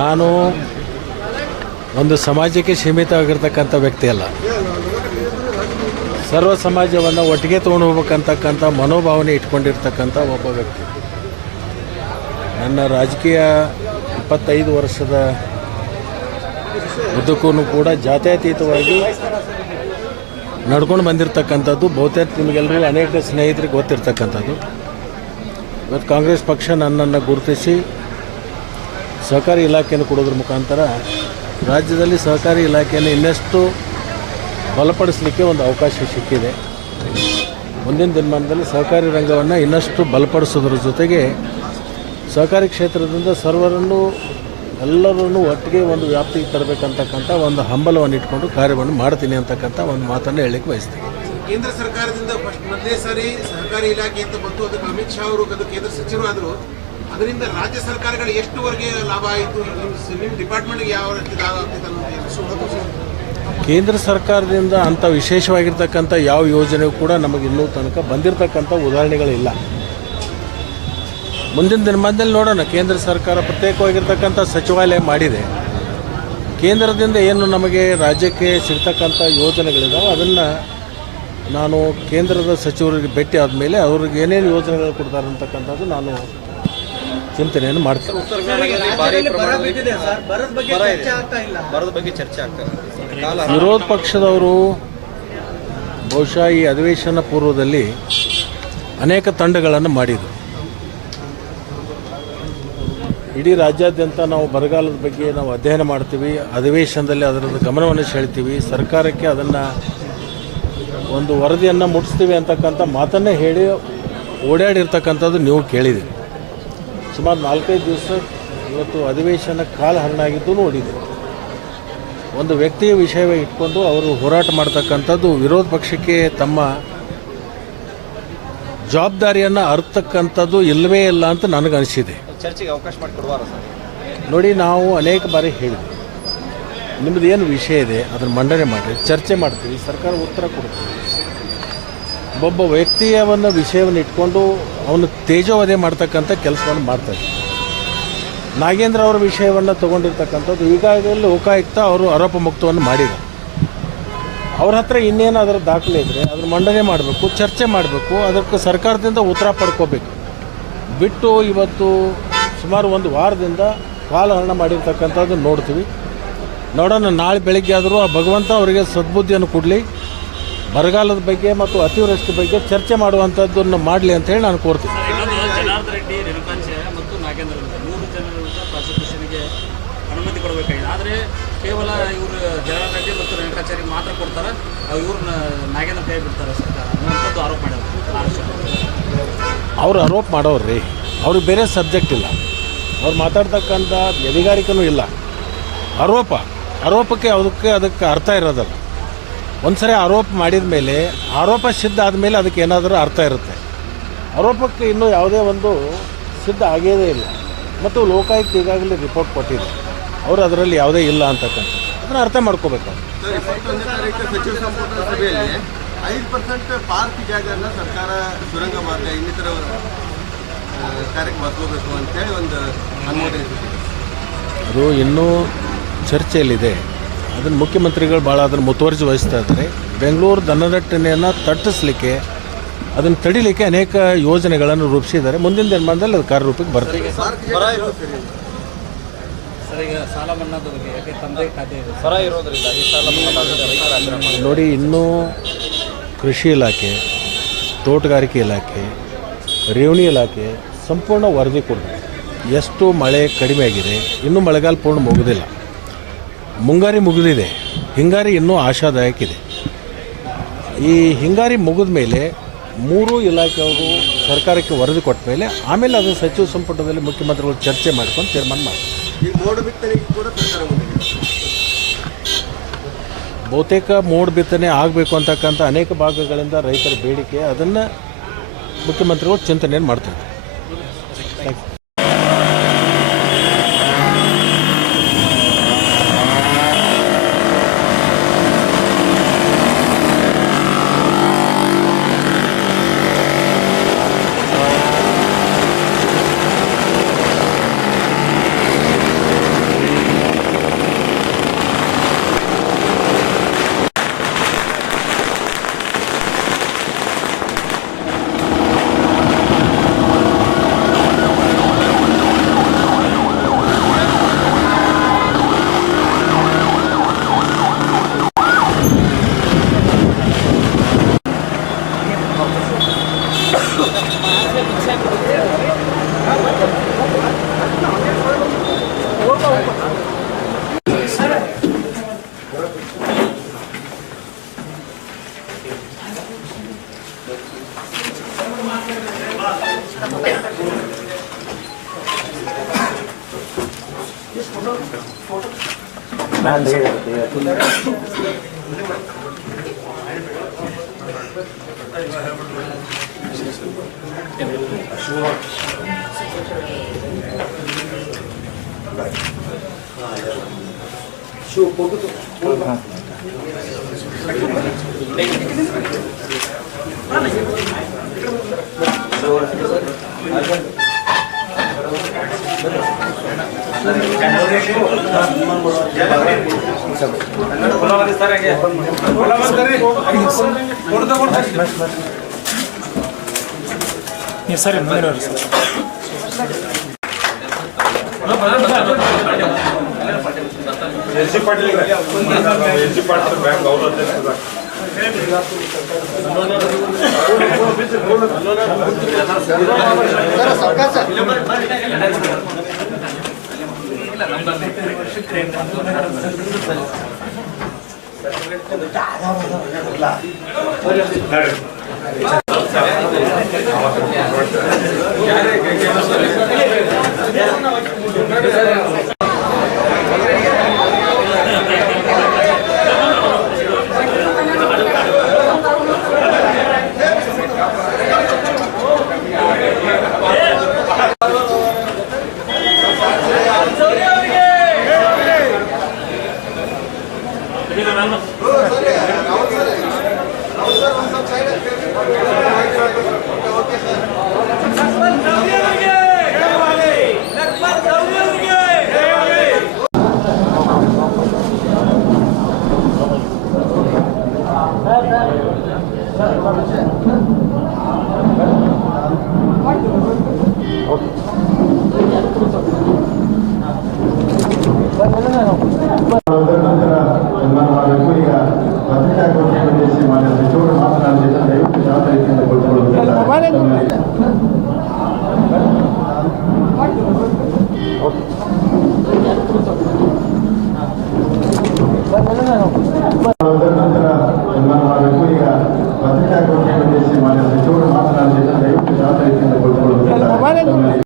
ನಾನು ಒಂದು ಸಮಾಜಕ್ಕೆ ಸೀಮಿತ ಆಗಿರ್ತಕ್ಕಂಥ ವ್ಯಕ್ತಿ ಅಲ್ಲ. ಸರ್ವ ಸಮಾಜವನ್ನು ಒಟ್ಟಿಗೆ ತೊಗೊಂಡು ಹೋಗ್ಬೇಕಂತಕ್ಕಂಥ ಮನೋಭಾವನೆ ಇಟ್ಕೊಂಡಿರ್ತಕ್ಕಂಥ ಒಬ್ಬ ವ್ಯಕ್ತಿ. ನನ್ನ ರಾಜಕೀಯ 25 ವರ್ಷದ ಉದ್ದಕ್ಕೂ ಕೂಡ ಜಾತ್ಯತೀತವಾಗಿ ನಡ್ಕೊಂಡು ಬಂದಿರತಕ್ಕಂಥದ್ದು ಬಹುತೇಕ ನಿಮಗೆಲ್ಲರೂ ಅನೇಕ ಸ್ನೇಹಿತರಿಗೆ ಗೊತ್ತಿರ್ತಕ್ಕಂಥದ್ದು. ಇವತ್ತು ಕಾಂಗ್ರೆಸ್ ಪಕ್ಷ ನನ್ನನ್ನು ಗುರುತಿಸಿ ಸಹಕಾರಿ ಇಲಾಖೆಯನ್ನು ಕೊಡೋದ್ರ ಮುಖಾಂತರ ರಾಜ್ಯದಲ್ಲಿ ಸಹಕಾರಿ ಇಲಾಖೆಯನ್ನು ಇನ್ನಷ್ಟು ಬಲಪಡಿಸಲಿಕ್ಕೆ ಒಂದು ಅವಕಾಶ ಸಿಕ್ಕಿದೆ. ಮುಂದಿನ ದಿನಮಾನದಲ್ಲಿ ಸಹಕಾರಿ ರಂಗವನ್ನು ಇನ್ನಷ್ಟು ಬಲಪಡಿಸೋದ್ರ ಜೊತೆಗೆ ಸಹಕಾರಿ ಕ್ಷೇತ್ರದಿಂದ ಸರ್ವರನ್ನು ಎಲ್ಲರನ್ನು ಒಟ್ಟಿಗೆ ಒಂದು ವ್ಯಾಪ್ತಿಗೆ ತರಬೇಕಂತಕ್ಕಂಥ ಒಂದು ಹಂಬಲವನ್ನು ಇಟ್ಕೊಂಡು ಕಾರ್ಯವನ್ನು ಮಾಡ್ತೀನಿ ಅಂತಕ್ಕಂಥ ಒಂದು ಮಾತನ್ನು ಹೇಳಲಿಕ್ಕೆ ಬಯಸ್ತೀನಿ. ಕೇಂದ್ರ ಸರ್ಕಾರದಿಂದ ಮೊದಲನೇ ಸಾರಿ ಸಹಕಾರಿ ಇಲಾಖೆ ಅಂತ ಬಂತು. ಅದಕ್ಕೆ ಅಮಿತ್ ಶಾ ಅವರು ಕೇಂದ್ರ ಸಚಿವರು ಆದರು. ಅದರಿಂದ ರಾಜ್ಯ ಸರ್ಕಾರಗಳು ಎಷ್ಟುವರೆಗೆ ಲಾಭ ಆಯಿತು? ನಿಮ್ಮ ಡಿಪಾರ್ಟ್ಮೆಂಟ್ಗೆ ಯಾವ ರೀತಿ ಲಾಭ ಆಗ್ತಿದೆ? ಕೇಂದ್ರ ಸರ್ಕಾರದಿಂದ ಅಂಥ ವಿಶೇಷವಾಗಿರ್ತಕ್ಕಂಥ ಯಾವ ಯೋಜನೆಯೂ ಕೂಡ ನಮಗೆ ಇನ್ನೂ ತನಕ ಬಂದಿರತಕ್ಕಂಥ ಉದಾಹರಣೆಗಳಿಲ್ಲ. ಮುಂದಿನ ದಿನಮಾನದಲ್ಲಿ ನೋಡೋಣ. ಕೇಂದ್ರ ಸರ್ಕಾರ ಪ್ರತ್ಯೇಕವಾಗಿರ್ತಕ್ಕಂಥ ಸಚಿವಾಲಯ ಮಾಡಿದೆ. ಕೇಂದ್ರದಿಂದ ಏನು ನಮಗೆ ರಾಜ್ಯಕ್ಕೆ ಸಿಗ್ತಕ್ಕಂಥ ಯೋಜನೆಗಳಿದಾವೆ ಅದನ್ನು ನಾನು ಕೇಂದ್ರದ ಸಚಿವರಿಗೆ ಭೇಟಿ ಆದಮೇಲೆ ಅವ್ರಿಗೆ ಏನೇನು ಯೋಜನೆಗಳು ಕೊಡ್ತಾರೆ ಅಂತಕ್ಕಂಥದ್ದು ನಾನು ಚಿಂತನೆಯನ್ನು ಮಾಡ್ತೀನಿ. ವಿರೋಧ ಪಕ್ಷದವರು ಬಹುಶಃ ಈ ಅಧಿವೇಶನ ಪೂರ್ವದಲ್ಲಿ ಅನೇಕ ತಂಡಗಳನ್ನು ಮಾಡಿದರು. ಇಡೀ ರಾಜ್ಯಾದ್ಯಂತ ನಾವು ಬರಗಾಲದ ಬಗ್ಗೆ ನಾವು ಅಧ್ಯಯನ ಮಾಡ್ತೀವಿ, ಅಧಿವೇಶನದಲ್ಲಿ ಅದರ ಗಮನವನ್ನು ಸೆಳಿತೀವಿ, ಸರ್ಕಾರಕ್ಕೆ ಅದನ್ನು ಒಂದು ವರದಿಯನ್ನು ಮುಟ್ಟಿಸ್ತೀವಿ ಅಂತಕ್ಕಂಥ ಮಾತನ್ನೇ ಹೇಳಿ ಓಡಾಡಿರ್ತಕ್ಕಂಥದ್ದು ನೀವು ಕೇಳಿದ್ದೀರಿ. ಸುಮಾರು 4-5 ದಿವಸ ಇವತ್ತು ಅಧಿವೇಶನ ಕಾಲಹರಣ ಆಗಿದ್ದು ನೋಡಿದ್ದೀವಿ. ಒಂದು ವ್ಯಕ್ತಿಯ ವಿಷಯವೇ ಇಟ್ಕೊಂಡು ಅವರು ಹೋರಾಟ ಮಾಡ್ತಕ್ಕಂಥದ್ದು ವಿರೋಧ ಪಕ್ಷಕ್ಕೆ ತಮ್ಮ ಜವಾಬ್ದಾರಿಯನ್ನು ಅರ್ಥಕ್ಕಂಥದ್ದು ಇಲ್ಲವೇ ಇಲ್ಲ ಅಂತ ನನಗನಿಸಿದೆ. ಚರ್ಚೆಗೆ ಅವಕಾಶ ಮಾಡಿಕೊಡುವಾರ ಸರ್? ನೋಡಿ, ನಾವು ಅನೇಕ ಬಾರಿ ಹೇಳಿದ್ವಿ, ನಿಮ್ಮದು ಏನು ವಿಷಯ ಇದೆ ಅದನ್ನು ಮಂಡನೆ ಮಾಡಿ ಚರ್ಚೆ ಮಾಡ್ತೀವಿ, ಸರ್ಕಾರ ಉತ್ತರ ಕೊಡ್ತೀವಿ. ಒಬ್ಬ ವ್ಯಕ್ತಿಯವನ್ನ ವಿಷಯವನ್ನು ಇಟ್ಕೊಂಡು ಅವನು ತೇಜೋವಧೆ ಮಾಡ್ತಕ್ಕಂಥ ಕೆಲಸವನ್ನು ಮಾಡ್ತಾರೆ. ನಾಗೇಂದ್ರ ಅವರ ವಿಷಯವನ್ನು ತೊಗೊಂಡಿರ್ತಕ್ಕಂಥದ್ದು ಈಗಾಗಲೇ ಲೋಕಾಯುಕ್ತ ಅವರು ಆರೋಪ ಮುಕ್ತವನ್ನು ಮಾಡಿದ್ದಾರೆ. ಅವ್ರ ಹತ್ರ ಇನ್ನೇನು ಅದರ ದಾಖಲೆ ಇದ್ದರೆ ಅದನ್ನು ಮಂಡನೆ ಮಾಡಬೇಕು, ಚರ್ಚೆ ಮಾಡಬೇಕು, ಅದಕ್ಕೆ ಸರ್ಕಾರದಿಂದ ಉತ್ತರ ಪಡ್ಕೋಬೇಕು. ಬಿಟ್ಟು ಇವತ್ತು ಸುಮಾರು 1 ವಾರದಿಂದ ಕಾಲಹರಣ ಮಾಡಿರ್ತಕ್ಕಂಥದ್ದು ನೋಡ್ತೀವಿ. ನೋಡೋಣ, ನಾಳೆ ಬೆಳಗ್ಗೆ ಆದರೂ ಆ ಭಗವಂತ ಅವರಿಗೆ ಸದ್ಬುದ್ಧಿಯನ್ನು ಕೊಡಲಿ, ಬರಗಾಲದ ಬಗ್ಗೆ ಮತ್ತು ಅತಿವೃಷ್ಟಿ ಬಗ್ಗೆ ಚರ್ಚೆ ಮಾಡುವಂಥದ್ದನ್ನು ಮಾಡಲಿ ಅಂತ ಹೇಳಿ ನಾನು ಕೋರ್ತೀನಿ. ಜನಾರ್ದನ್ ರೆಡ್ಡಿ, ರೇಣುಕಾಚಾರ್ಯ ಮತ್ತು ನಾಗೇಂದ್ರ 3 ಜನರ ಪ್ರಾಸಿಕ್ಯೂಷನ್ಗೆ ಅನುಮತಿ ಕೊಡಬೇಕಾಗಿದೆ. ಆದರೆ ಕೇವಲ ಇವರು ಜನಾರ್ದನ್ ರೆಡ್ಡಿ ಮತ್ತು ರೇಣುಕಾಚಾರ್ಯ ಮಾತ್ರ ಕೊಡ್ತಾರೆ, ಇವ್ರನ್ನ ನಾಗೇಂದ್ರ ಕೈ ಬಿಡ್ತಾರೆ ಸರ್ಕಾರ ಅನ್ನುವಂಥದ್ದು ಆರೋಪ ಮಾಡಿದ್ರು. ಅವರು ಆರೋಪ ಮಾಡೋರು ಅವ್ರಿಗೆ ಬೇರೆ ಸಬ್ಜೆಕ್ಟ್ ಇಲ್ಲ, ಅವ್ರು ಮಾತಾಡ್ತಕ್ಕಂಥ ಎದಿಗಾರಿಕೆನೂ ಇಲ್ಲ. ಆರೋಪಕ್ಕೆ ಅದಕ್ಕೆ ಅರ್ಥ ಇರೋದಲ್ಲ. ಒಂದು ಸರಿ ಆರೋಪ ಮಾಡಿದ ಮೇಲೆ, ಆರೋಪ ಸಿದ್ಧ ಆದಮೇಲೆ ಅದಕ್ಕೆ ಏನಾದರೂ ಅರ್ಥ ಇರುತ್ತೆ. ಆರೋಪಕ್ಕೆ ಇನ್ನೂ ಯಾವುದೇ ಒಂದು ಸಿದ್ಧ ಆಗೇದೇ ಇಲ್ಲ ಮತ್ತು ಲೋಕಾಯುಕ್ತ ಈಗಾಗಲೇ ರಿಪೋರ್ಟ್ ಕೊಟ್ಟಿದೆ, ಅವರು ಅದರಲ್ಲಿ ಯಾವುದೇ ಇಲ್ಲ ಅಂತಕ್ಕಂಥ ಅದನ್ನು ಅರ್ಥ ಮಾಡ್ಕೋಬೇಕು. 21ನೇ ತಾರೀಕು ಸಚಿವ ಸಂಪುಟ ಸಭೆಯಲ್ಲಿ 5% ಪಾರ್ಕ್ ಜಾಗನ ಸರ್ಕಾರ ಸುರಂಗ ಮಾರ್ಗ ಇನ್ನಿತರ ಕಾರ್ಯಕ್ಕೆ ಬಳಸ್ಕೋಬೇಕು ಅಂತೇಳಿ ಒಂದು ಅನುಮೋದನೆ ಸಿಕ್ಕಿದೆ. ಅದು ಇನ್ನೂ ಚರ್ಚೆಯಲ್ಲಿದೆ. ಅದನ್ನು ಮುಖ್ಯಮಂತ್ರಿಗಳು ಭಾಳ ಅದನ್ನು ಮುತುವರ್ಜಿ ವಹಿಸ್ತಾ ಇದ್ದಾರೆ. ಬೆಂಗಳೂರು ದನದಟ್ಟಣೆಯನ್ನು ತಟ್ಟಿಸಲಿಕ್ಕೆ, ಅದನ್ನು ತಡಿಲಿಕ್ಕೆ ಅನೇಕ ಯೋಜನೆಗಳನ್ನು ರೂಪಿಸಿದ್ದಾರೆ. ಮುಂದಿನ ದಿನಮಾನದಲ್ಲಿ ಅದು ಕಾರ್ಯರೂಪಕ್ಕೆ ಬರ್ತದೆ. ನೋಡಿ, ಇನ್ನೂ ಕೃಷಿ ಇಲಾಖೆ, ತೋಟಗಾರಿಕೆ ಇಲಾಖೆ, ರೇವಣಿ ಇಲಾಖೆ ಸಂಪೂರ್ಣ ವರದಿ ಕೊಡಬೇಕು. ಎಷ್ಟು ಮಳೆ ಕಡಿಮೆ ಆಗಿದೆ, ಇನ್ನೂ ಮಳೆಗಾಲ ಪೂರ್ಣ ಮುಗಿದಿಲ್ಲ. ಮುಂಗಾರಿ ಮುಗಿದಿದೆ, ಹಿಂಗಾರಿ ಇನ್ನೂ ಆಶಾದಾಯಕ ಇದೆ. ಈ ಹಿಂಗಾರಿ ಮುಗಿದ ಮೇಲೆ 3 ಇಲಾಖೆಯವರು ಸರ್ಕಾರಕ್ಕೆ ವರದಿ ಕೊಟ್ಟ ಮೇಲೆ ಆಮೇಲೆ ಅದು ಸಚಿವ ಸಂಪುಟದಲ್ಲಿ ಮುಖ್ಯಮಂತ್ರಿಗಳು ಚರ್ಚೆ ಮಾಡ್ಕೊಂಡು ತೀರ್ಮಾನ ಮಾಡ್ತಾರೆ. ಬಹುತೇಕ ಮೋಡ ಬಿತ್ತನೆ ಆಗಬೇಕು ಅಂತಕ್ಕಂಥ ಅನೇಕ ಭಾಗಗಳಿಂದ ರೈತರ ಬೇಡಿಕೆ, ಅದನ್ನು ಮುಖ್ಯಮಂತ್ರಿಗಳು ಚಿಂತನೆಯನ್ನು ಮಾಡ್ತಾರೆ. Thank you. ನೀವು ಸರಿ ಮುಂದೆ ಸರ್. ಎಸ್.ಜಿ. ಪಾಟೀಲ್ ಬ್ಯಾಂಕ್ ಅವರು ನಂತರ ತೀರ್ಮಾನ ಮಾಡಬೇಕು. ಈಗ ಪತ್ರಿಕಾಗೋಷ್ಠಿ ಉದ್ದೇಶಿಸಿ ಮಾನ್ಯ ಸಚಿವರು